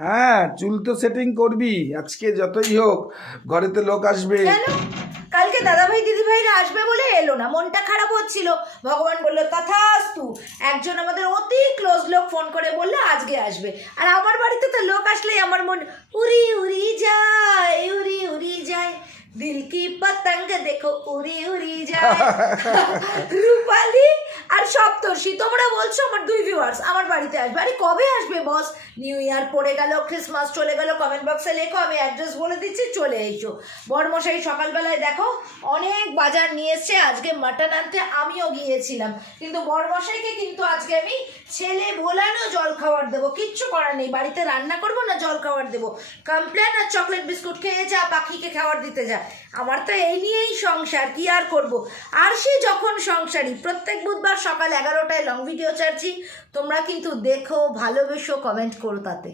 হ্যাঁ, চুল তো সেটিং করবি আজকে, যতই হোক ঘরেতে লোক আসবে। কেন? কালকে দাদাভাই দিদিভাইরা আসবে বলে এলো না, মনটা খারাপ হচ্ছিল। ভগবান বললো তথাস্তু। একজন আমাদের অতি ক্লোজ লোক ফোন করে বললো আজকে আসবে। আর আমার বাড়িতে তো লোক আসলেই আমার মন উড়ি উড়ি যায়, উড়ি উড়ি যায়। দিল কি পতঙ্গ দেখো উড়ি উড়ি যায়। রূপালী আর সপ্তর্ষি, তোমরা বলছো আমার 2 ভিউয়ার্স আমার বাড়িতে আসবে। আরে কবে আসবে বস? নিউ ইয়ার পড়ে গেল, ক্রিসমাস চলে গেল, কমেন্ট বক্সে লেখো, আমি অ্যাড্রেস বলে দিচ্ছি, চলে এসো। বড়মশাই সকালবেলায় দেখো অনেক বাজার নিয়ে এসছে, আজকে মাটন আনতে আমিও গিয়েছিলাম। কিন্তু বড়মশাইকে কিন্তু আজকে আমি ছেলে ভোলানো জল খাবার দেবো, কিচ্ছু করার নেই। বাড়িতে রান্না করবো না, জল খাবার দেবো। কমপ্লেন আর চকলেট বিস্কুট খেয়ে যা, পাখিকে খাবার দিতে যা। আমার তো এই নিয়েই সংসার, কি আর করব। আর সে যখন সংসারী, প্রত্যেক বুধবার সকাল 11টায় লং ভিডিও ছাড়ছি, তোমরা কিন্তু দেখো, ভালোবেসো, কমেন্ট করো তাতে।